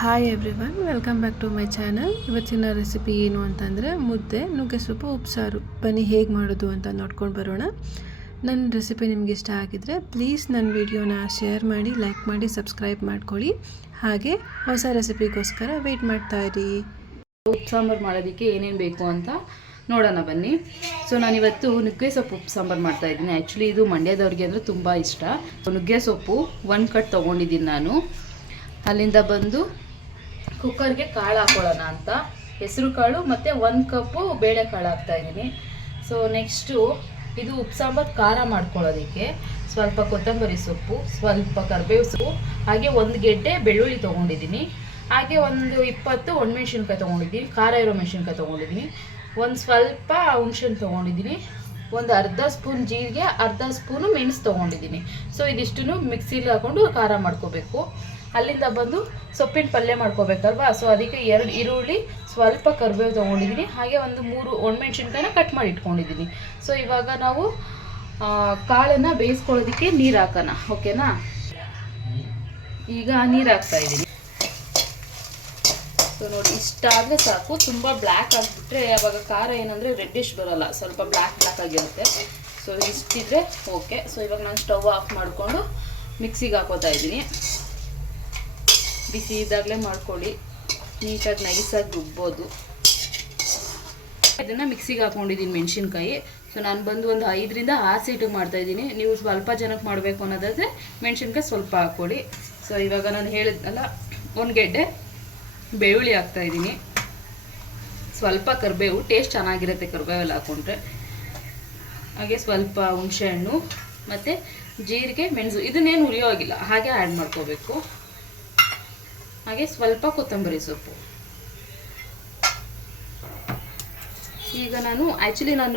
Hi everyone, welcome back to my channel. ಇವತ್ತಿನ recipe ಏನು ಅಂತಂದರೆ ಮುದ್ದೆ, ನುಗ್ಗೆ ಸೊಪ್ಪು, ಉಪ್ಸಾರು. ಬನ್ನಿ ಹೇಗೆ ಮಾಡೋದು ಅಂತ ನೋಡ್ಕೊಂಡು ಬರೋಣ. ನನ್ನ ರೆಸಿಪಿ ನಿಮಗೆ ಇಷ್ಟ ಆಗಿದರೆ ಪ್ಲೀಸ್ ನನ್ನ ವಿಡಿಯೋನ ಶೇರ್ ಮಾಡಿ, ಲೈಕ್ ಮಾಡಿ, ಸಬ್ಸ್ಕ್ರೈಬ್ ಮಾಡ್ಕೊಳ್ಳಿ. ಹಾಗೆ ಹೊಸ ರೆಸಿಪಿಗೋಸ್ಕರ ವೆಯ್ಟ್ ಮಾಡ್ತಾಯಿರಿ. ಉಪ್ಪು ಸಾಂಬಾರು ಮಾಡೋದಕ್ಕೆ ಏನೇನು ಬೇಕು ಅಂತ ನೋಡೋಣ ಬನ್ನಿ. ಸೊ ನಾನಿವತ್ತು ನುಗ್ಗೆ ಸೊಪ್ಪು ಉಪ್ಪು ಸಾಂಬಾರು ಮಾಡ್ತಾಯಿದ್ದೀನಿ. ಆ್ಯಕ್ಚುಲಿ ಇದು ಮಂಡ್ಯದವ್ರಿಗೆ ಅಂದರೆ ತುಂಬ ಇಷ್ಟ. ನುಗ್ಗೆ ಸೊಪ್ಪು 1 ಕಟ್ ತೊಗೊಂಡಿದ್ದೀನಿ ನಾನು. ಅಲ್ಲಿಂದ ಬಂದು ಕುಕ್ಕರ್ಗೆ ಕಾಳು ಹಾಕೊಳ್ಳೋಣ ಅಂತ ಹೆಸರು ಕಾಳು ಮತ್ತು 1 ಕಪ್ಪು ಬೇಳೆಕಾಳು ಹಾಕ್ತಾಯಿದ್ದೀನಿ. ಸೊ ನೆಕ್ಸ್ಟು ಇದು ಉಪ್ಪು ಸಾಂಬಾರು ಖಾರ ಮಾಡ್ಕೊಳ್ಳೋದಕ್ಕೆ ಸ್ವಲ್ಪ ಕೊತ್ತಂಬರಿ ಸೊಪ್ಪು, ಸ್ವಲ್ಪ ಕರಿಬೇವು ಸೊಪ್ಪು, ಹಾಗೆ 1 ಗೆಡ್ಡೆ ಬೆಳ್ಳುಳ್ಳಿ ತೊಗೊಂಡಿದ್ದೀನಿ. ಹಾಗೆ ಒಂದು 20 ಒಣಮೆಣ್ಸಿನ್ಕಾಯಿ ತೊಗೊಂಡಿದ್ದೀನಿ, ಖಾರ ಇರೋ ಮೆಣಸಿನ್ಕಾಯಿ ತೊಗೊಂಡಿದ್ದೀನಿ. ಒಂದು ಸ್ವಲ್ಪ ಹುಣ್ಸೆಹಣ್ಣು ತೊಗೊಂಡಿದ್ದೀನಿ. ಒಂದು ಅರ್ಧ ಸ್ಪೂನ್ ಜೀರಿಗೆ, ಅರ್ಧ ಸ್ಪೂನು ಮೆಣಸು ತೊಗೊಂಡಿದ್ದೀನಿ. ಸೊ ಇದಿಷ್ಟು ಮಿಕ್ಸಿಲಿ ಹಾಕ್ಕೊಂಡು ಖಾರ ಮಾಡ್ಕೋಬೇಕು. ಅಲ್ಲಿಂದ ಬಂದು ಸೊಪ್ಪಿನ ಪಲ್ಯ ಮಾಡ್ಕೋಬೇಕಲ್ವಾ. ಸೊ ಅದಕ್ಕೆ 2 ಈರುಳ್ಳಿ, ಸ್ವಲ್ಪ ಕರಿಬೇವು ತೊಗೊಂಡಿದ್ದೀನಿ. ಹಾಗೆ ಒಂದು 3 ಒಣಮೆಣ್ಸಿನ್ಕಾಯಿನ ಕಟ್ ಮಾಡಿ ಇಟ್ಕೊಂಡಿದ್ದೀನಿ. ಸೊ ಇವಾಗ ನಾವು ಕಾಳನ್ನು ಬೇಯಿಸ್ಕೊಳ್ಳೋದಕ್ಕೆ ನೀರು ಹಾಕೋಣ, ಓಕೆನಾ. ಈಗ ನೀರು ಹಾಕ್ತಾಯಿದ್ದೀನಿ. ಸೊ ನೋಡಿ, ಇಷ್ಟಾದರೆ ಸಾಕು. ತುಂಬ ಬ್ಲ್ಯಾಕ್ ಆಗಿಬಿಟ್ರೆ ಅವಾಗ ಖಾರ ಏನಂದರೆ ರೆಡ್ಡಿಶ್ ಬರೋಲ್ಲ, ಸ್ವಲ್ಪ ಬ್ಲ್ಯಾಕ್ ಆಗಿರುತ್ತೆ. So ಇಷ್ಟಿದ್ರೆ okay. ಸೊ ಇವಾಗ ನಾನು ಸ್ಟವ್ ಆಫ್ ಮಾಡಿಕೊಂಡು ಮಿಕ್ಸಿಗೆ ಹಾಕೋತಾ ಇದ್ದೀನಿ. ಬಿಸಿ ಇದ್ದಾಗಲೇ ಮಾಡ್ಕೊಳ್ಳಿ, ನೀಟಾಗಿ ನೈಸಾಗಿ ರುಬ್ಬೋದು. ಇದನ್ನು ಮಿಕ್ಸಿಗೆ ಹಾಕ್ಕೊಂಡಿದ್ದೀನಿ ಮೆಣಸಿನ್ಕಾಯಿ. ಸೊ ನಾನು ಬಂದು ಒಂದು 5ರಿಂದ 6 ಸೀಟಿಗೆ ಮಾಡ್ತಾಯಿದ್ದೀನಿ. ನೀವು ಸ್ವಲ್ಪ ಜನಕ್ಕೆ ಮಾಡಬೇಕು ಅನ್ನೋದಾದರೆ ಮೆಣಸಿನ್ಕಾಯಿ ಸ್ವಲ್ಪ ಹಾಕ್ಕೊಳ್ಳಿ. ಸೊ ಇವಾಗ ನಾನು ಹೇಳಿದ್ನಲ್ಲ, 1 ಗೆಡ್ಡೆ ಬೆಳ್ಳುಳ್ಳಿ ಹಾಕ್ತಾಯಿದ್ದೀನಿ, ಸ್ವಲ್ಪ ಕರಿಬೇವು, ಟೇಸ್ಟ್ ಚೆನ್ನಾಗಿರುತ್ತೆ ಕರಿಬೇವೆಲ್ಲ ಹಾಕ್ಕೊಂಡ್ರೆ. ಹಾಗೆ ಸ್ವಲ್ಪ ಹುಣಸೆಹಣ್ಣು ಮತ್ತು ಜೀರಿಗೆ, ಮೆಣಸು, ಇದನ್ನೇನು ಹುರಿಯೋಗಿಲ್ಲ, ಹಾಗೆ ಆ್ಯಡ್ ಮಾಡ್ಕೋಬೇಕು. ಹಾಗೆ ಸ್ವಲ್ಪ ಕೊತ್ತಂಬರಿ ಸೊಪ್ಪು. ಈಗ ನಾನು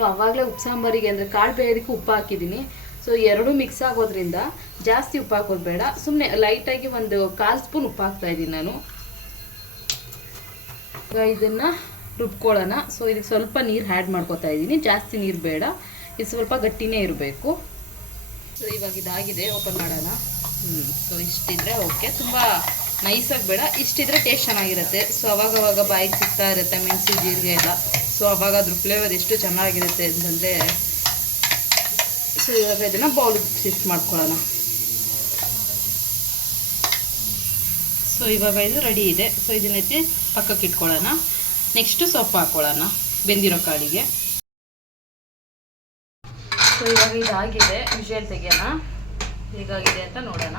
ಆವಾಗಲೇ ಉಪ್ಪು ಸಾಂಬಾರಿಗೆ ಅಂದರೆ ಕಾಳು ಬೇಯೋದಕ್ಕೆ ಉಪ್ಪು ಹಾಕಿದ್ದೀನಿ. ಸೊ 2 ಮಿಕ್ಸ್ ಆಗೋದ್ರಿಂದ ಜಾಸ್ತಿ ಉಪ್ಪು ಹಾಕೋದು ಬೇಡ, ಸುಮ್ಮನೆ ಲೈಟಾಗಿ ಒಂದು 1/4 ಸ್ಪೂನ್ ಉಪ್ಪು ಹಾಕ್ತಾಯಿದ್ದೀನಿ ನಾನು. ಈಗ ಇದನ್ನು ರುಬ್ಕೊಳ್ಳೋಣ. ಸೊ ಇದಕ್ಕೆ ಸ್ವಲ್ಪ ನೀರು ಆ್ಯಡ್ ಮಾಡ್ಕೊತಾ ಇದ್ದೀನಿ, ಜಾಸ್ತಿ ನೀರು ಬೇಡ, ಇದು ಸ್ವಲ್ಪ ಗಟ್ಟಿನೇ ಇರಬೇಕು. ಸೊ ಇವಾಗ ಇದಾಗಿದೆ, ಓಪನ್ ಮಾಡೋಣ. ಸೊ ಇಷ್ಟಿದ್ರೆ ಓಕೆ, ತುಂಬ ನೈಸಾಗಿ ಬೇಡ, ಇಷ್ಟಿದ್ರೆ ಟೇಸ್ಟ್ ಚೆನ್ನಾಗಿರುತ್ತೆ. ಸೊ ಅವಾಗವಾಗ ಬಾಯಿಗೆ ಸಿಗ್ತಾ ಇರುತ್ತೆ ಮೆಣಸು ಜೀರಿಗೆ ಎಲ್ಲ. ಸೊ ಅವಾಗ ಅದ್ರ ಫ್ಲೇವರ್ ಎಷ್ಟು ಚೆನ್ನಾಗಿರುತ್ತೆ ಅಂತಂದರೆ. ಸೊ ಇವಾಗ ಇದನ್ನು ಬೌಲಿಗೆ ಶಿಫ್ಟ್ ಮಾಡ್ಕೊಳ್ಳೋಣ. ಸೊ ಇವಾಗ ಇದು ರೆಡಿ ಇದೆ. ಸೊ ಇದನ್ನೆತ್ತಿ ಪಕ್ಕಕ್ಕೆ ಇಟ್ಕೊಳ್ಳೋಣ. ನೆಕ್ಸ್ಟು ಸೊಪ್ಪು ಹಾಕ್ಕೊಳ್ಳೋಣ ಬೆಂದಿರೋ ಕಾಳಿಗೆ. ಸೊ ಇವಾಗ ಇದಾಗಿದೆ, ವಿಷಲ್ ತೆಗೆಯೋಣ, ಹೇಗಾಗಿದೆ ಅಂತ ನೋಡೋಣ.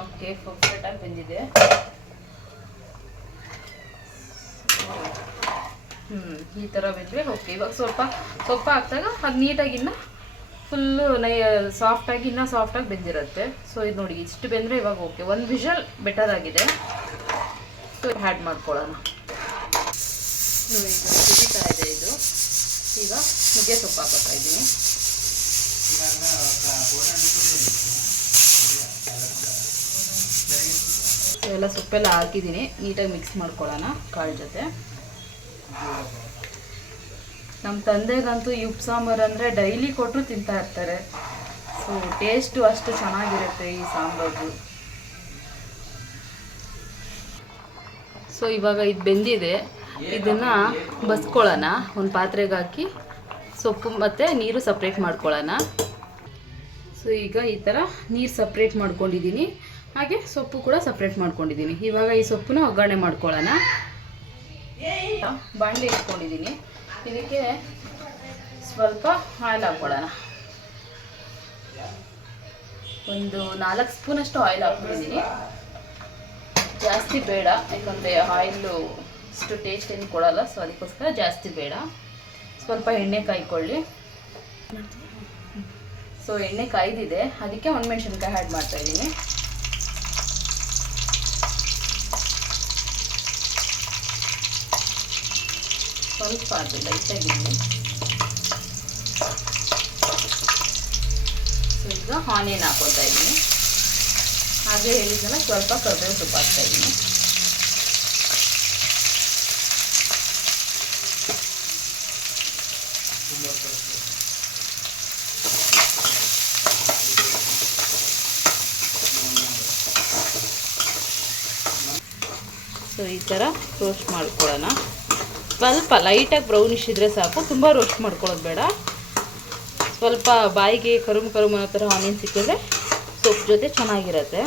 ಓಕೆ, ಪರ್ಫೆಕ್ಟಾಗಿ ಬೆಂದಿದೆ. ಈ ಥರ ಬೆಂದರೆ ಓಕೆ. ಇವಾಗ ಸ್ವಲ್ಪ ಸೊಪ್ಪು ಹಾಕಿದಾಗ ಅದು ನೀಟಾಗಿ ಇನ್ನೂ ಫುಲ್ಲು ಸಾಫ್ಟಾಗಿ ಬೆಂದಿರುತ್ತೆ. ಸೊ ಇದು ನೋಡಿ, ಇಷ್ಟು ಬೆಂದರೆ ಇವಾಗ ಓಕೆ. 1 ವಿಷಲ್ ಬೆಟರ್ ಆಗಿದೆ. ಸೊ ಆ್ಯಡ್ ಮಾಡ್ಕೊಳ್ಳೋಣ. ಈಗ ಕುದೀತಾ ಇದೆ ಇದು. ಈಗ ನುಗ್ಗೆ ಸೊಪ್ಪು ಹಾಕೋತಾ ಇದ್ದೀನಿ. ಎಲ್ಲ ಸೊಪ್ಪೆಲ್ಲ ಹಾಕಿದ್ದೀನಿ, ನೀಟಾಗಿ ಮಿಕ್ಸ್ ಮಾಡ್ಕೊಳ್ಳೋಣ ಕಾಳು ಜೊತೆ. ನಮ್ಮ ತಂದೆಗಂತೂ ಈ ಉಪ್ಪು ಸಾಂಬಾರು ಅಂದರೆ ಡೈಲಿ ಕೊಟ್ಟರು ತಿಂತಾ ಇರ್ತಾರೆ. ಸೊ ಟೇಸ್ಟು ಅಷ್ಟು ಚೆನ್ನಾಗಿರುತ್ತೆ ಈ ಸಾಂಬಾರು. ಸೊ ಇವಾಗ ಇದು ಬೆಂದಿದೆ, ಇದನ್ನು ಬಸ್ಕೊಳ್ಳೋಣ. ಒಂದು ಪಾತ್ರೆಗೆ ಹಾಕಿ ಸೊಪ್ಪು ಮತ್ತು ನೀರು ಸಪ್ರೇಟ್ ಮಾಡ್ಕೊಳ್ಳೋಣ. ಸೊ ಈಗ ಈ ಥರ ನೀರು ಸಪ್ರೇಟ್ ಮಾಡ್ಕೊಂಡಿದ್ದೀನಿ, ಹಾಗೆ ಸೊಪ್ಪು ಕೂಡ ಸಪ್ರೇಟ್ ಮಾಡ್ಕೊಂಡಿದ್ದೀನಿ. ಇವಾಗ ಈ ಸೊಪ್ಪನ್ನ ಒಗ್ಗರಣೆ ಮಾಡ್ಕೊಳ್ಳೋಣ. ಬಾಣಲೆ ಇಟ್ಕೊಂಡಿದ್ದೀನಿ, ಇದಕ್ಕೆ ಸ್ವಲ್ಪ ಆಯಿಲ್ ಹಾಕ್ಕೊಳ್ಳೋಣ. ಒಂದು 4 ಸ್ಪೂನಷ್ಟು ಆಯಿಲ್ ಹಾಕ್ಕೊಂಡಿದ್ದೀನಿ, ಜಾಸ್ತಿ ಬೇಡ, ಯಾಕಂದರೆ ಆಯಿಲು ಅಷ್ಟು ಟೇಸ್ಟ್ ಏನು ಕೊಡೋಲ್ಲ. ಸೊ ಅದಕ್ಕೋಸ್ಕರ ಜಾಸ್ತಿ ಬೇಡ. ಸ್ವಲ್ಪ ಎಣ್ಣೆ ಕಾಯ್ಕೊಳ್ಳಿ. ಸೊ ಎಣ್ಣೆ ಕಾಯ್ದಿದೆ, ಅದಕ್ಕೆ ಒಣಮೆಣ್ಸಿನ್ಕಾಯಿ ಆ್ಯಡ್ ಮಾಡ್ತಾಯಿದ್ದೀನಿ. ಸ್ವಲ್ಪ ಅದು ಲೈಟಾಗಿರಲಿ. ಸೊ ಈಗ ಆನಿಯನ್ ಹಾಕೋತಾ ಇದ್ದೀನಿ. ಹಾಗೆ ಹೇಳಿದ್ನಲ್ಲ, ಸ್ವಲ್ಪ ಕರಿಬೇವು ಸೊಪ್ಪು ಹಾಕ್ತಾಯಿದ್ದೀನಿ. ಸೊ ಈ ಥರ ರೋಸ್ಟ್ ಮಾಡ್ಕೊಳ್ಳೋಣ. ಸ್ವಲ್ಪ ಲೈಟಾಗಿ ಬ್ರೌನಿಶ್ ಇದ್ದರೆ ಸಾಕು, ತುಂಬ ರೋಸ್ಟ್ ಮಾಡ್ಕೊಳ್ಳೋದು ಬೇಡ. ಸ್ವಲ್ಪ ಬಾಯಿಗೆ ಕರುಮ್ ಅನ್ನೋ ಥರ ಆನಿಯನ್ ಸಿಕ್ಕಿದ್ರೆ ಸೊಪ್ಪು ಜೊತೆ ಚೆನ್ನಾಗಿರುತ್ತೆ.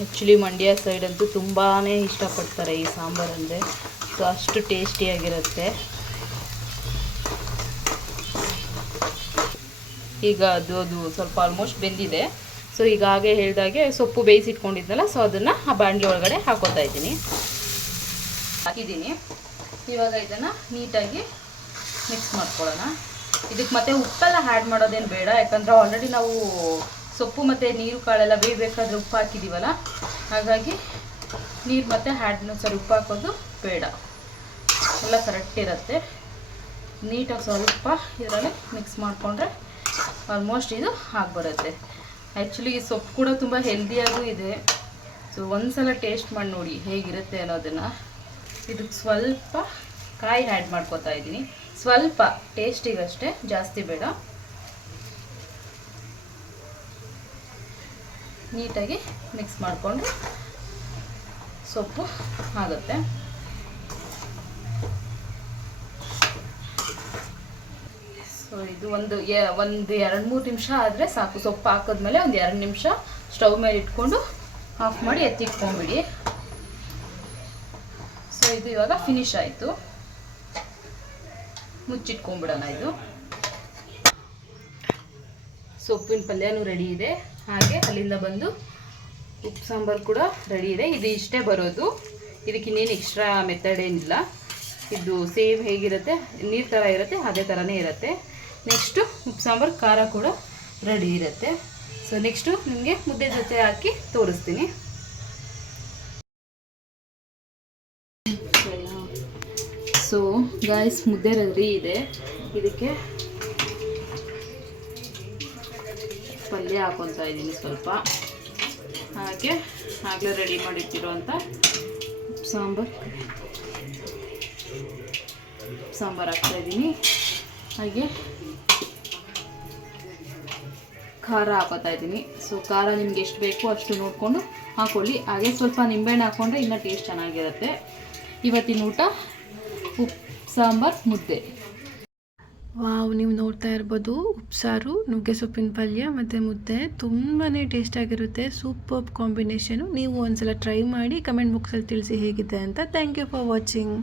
ಆ್ಯಕ್ಚುಲಿ ಮಂಡ್ಯ ಸೈಡ್ ಅಂತೂ ತುಂಬಾ ಇಷ್ಟಪಡ್ತಾರೆ ಈ ಸಾಂಬಾರು ಅಂದರೆ. ಸೊ ಅಷ್ಟು ಟೇಸ್ಟಿಯಾಗಿರುತ್ತೆ. ಈಗ ಅದು ಸ್ವಲ್ಪ ಆಲ್ಮೋಸ್ಟ್ ಬೆಂದಿದೆ. ಸೊ ಈಗ ಹಾಗೆ ಹೇಳಿದಾಗೆ ಸೊಪ್ಪು ಬೇಯಿಸಿಟ್ಕೊಂಡಿದ್ನಲ್ಲ, ಸೊ ಅದನ್ನು ಆ ಬಾಣಲಿ ಒಳಗಡೆ ಹಾಕೋತಾ ಇದ್ದೀನಿ. ಹಾಕಿದ್ದೀನಿ. ಇವಾಗ ಇದನ್ನು ನೀಟಾಗಿ ಮಿಕ್ಸ್ ಮಾಡ್ಕೊಳ್ಳೋಣ. ಇದಕ್ಕೆ ಮತ್ತೆ ಉಪ್ಪೆಲ್ಲ ಆ್ಯಡ್ ಮಾಡೋದೇನು ಬೇಡ, ಯಾಕಂದರೆ ಆಲ್ರೆಡಿ ನಾವು ಸೊಪ್ಪು ಮತ್ತು ನೀರು ಕಾಳೆಲ್ಲ ಬೇಯಬೇಕಾದ್ರೆ ಉಪ್ಪು ಹಾಕಿದ್ದೀವಲ್ಲ, ಹಾಗಾಗಿ ನೀರು ಮತ್ತು ಉಪ್ಪು ಹಾಕೋದು ಬೇಡ. ಎಲ್ಲ ಕರೆಕ್ಟ್ ಇರುತ್ತೆ. ನೀಟಾಗಿ ಸ್ವಲ್ಪ ಇದರಲ್ಲಿ ಮಿಕ್ಸ್ ಮಾಡಿಕೊಂಡ್ರೆ ಆಲ್ಮೋಸ್ಟ್ ಇದು ಆಗಿಬರುತ್ತೆ. ಆ್ಯಕ್ಚುಲಿ ಈ ಸೊಪ್ಪು ಕೂಡ ತುಂಬ ಹೆಲ್ದಿಯಾಗೂ ಇದೆ. ಸೊ ಒಂದು ಸಲ ಟೇಸ್ಟ್ ಮಾಡಿ ನೋಡಿ ಹೇಗಿರುತ್ತೆ ಅನ್ನೋದನ್ನು. ಇದಕ್ಕೆ ಸ್ವಲ್ಪ ಕಾಯಿ ಆ್ಯಡ್ ಮಾಡ್ಕೊತಾ ಇದ್ದೀನಿ, ಸ್ವಲ್ಪ ಟೇಸ್ಟಿಗಷ್ಟೇ, ಜಾಸ್ತಿ ಬೇಡ. ನೀಟಾಗಿ ಮಿಕ್ಸ್ ಮಾಡಿಕೊಂಡ್ರೆ ಸೊಪ್ಪು ಆಗುತ್ತೆ. ಸೊ ಇದು ಒಂದು 2-3 ನಿಮಿಷ ಆದರೆ ಸಾಕು. ಸೊಪ್ಪು ಹಾಕಿದ್ಮೇಲೆ ಒಂದು 2 ನಿಮಿಷ ಸ್ಟವ್ ಮೇಲೆ ಇಟ್ಕೊಂಡು ಆಫ್ ಮಾಡಿ ಎತ್ತಿಟ್ಕೊಂಡ್ಬಿಡಿ. ಸೊ ಇದು ಇವಾಗ ಫಿನಿಶ್ ಆಯಿತು. ಮುಚ್ಚಿಟ್ಕೊಂಡ್ಬಿಡೋಣ. ಇದು ಸೊಪ್ಪಿನ ಪಲ್ಯನೂ ರೆಡಿ ಇದೆ, ಹಾಗೆ ಅಲ್ಲಿಂದ ಬಂದು ಉಪ್ಪು ಸಾಂಬಾರು ಕೂಡ ರೆಡಿ ಇದೆ. ಇದು ಇಷ್ಟೇ ಬರೋದು, ಇದಕ್ಕೆ ಇನ್ನೇನು ಎಕ್ಸ್ಟ್ರಾ ಮೆಥಡ್ ಏನಿಲ್ಲ. ಇದು ಸೇಮ್ ಹೇಗಿರುತ್ತೆ ನೀರು ಥರ ಇರುತ್ತೆ ಅದೇ ಥರನೇ ಇರುತ್ತೆ. ನೆಕ್ಸ್ಟು ಉಪ್ಪು ಸಾಂಬಾರು ಖಾರ ಕೂಡ ರೆಡಿ ಇರುತ್ತೆ. ಸೊ ನೆಕ್ಸ್ಟು ನಿಮಗೆ ಮುದ್ದೆ ಜೊತೆ ಹಾಕಿ ತೋರಿಸ್ತೀನಿ. ಸೊ ಗಾಯ್ಸ್, ಮುದ್ದೆ ರೆಡಿ ಇದೆ. ಇದಕ್ಕೆ ಪಲ್ಯ ಹಾಕೊತಾ ಇದ್ದೀನಿ ಸ್ವಲ್ಪ, ಹಾಗೆ ಆಗಲೇ ರೆಡಿ ಮಾಡಿಟ್ಟಿರೋಂಥ ಸಾಂಬಾರು ಹಾಕ್ತಾಯಿದ್ದೀನಿ. ಹಾಗೆ ಖಾರ ಹಾಕೋತಾ ಇದ್ದೀನಿ. ಸೊ ಖಾರ ನಿಮ್ಗೆ ಎಷ್ಟು ಬೇಕು ಅಷ್ಟು ನೋಡಿಕೊಂಡು ಹಾಕ್ಕೊಳ್ಳಿ. ಹಾಗೆ ಸ್ವಲ್ಪ ನಿಂಬೆಹಣ್ಣು ಹಾಕ್ಕೊಂಡ್ರೆ ಇನ್ನೂ ಟೇಸ್ಟ್ ಚೆನ್ನಾಗಿರುತ್ತೆ. ಇವತ್ತಿನ ಊಟ ಉಪ್ಪು ಸಾಂಬಾರು ಮುದ್ದೆ. ವಾವ್, ನೀವು ನೋಡ್ತಾ ಇರ್ಬೋದು ಉಪ್ಸಾರು, ನುಗ್ಗೆ ಸೊಪ್ಪಿನ ಪಲ್ಯ ಮತ್ತು ಮುದ್ದೆ ತುಂಬಾ ಟೇಸ್ಟಾಗಿರುತ್ತೆ. Super combination. ನೀವು ಒಂದ್ಸಲ ಟ್ರೈ ಮಾಡಿ ಕಮೆಂಟ್ ಬಾಕ್ಸಲ್ಲಿ ತಿಳಿಸಿ ಹೇಗಿದೆ ಅಂತ. Thank you for watching.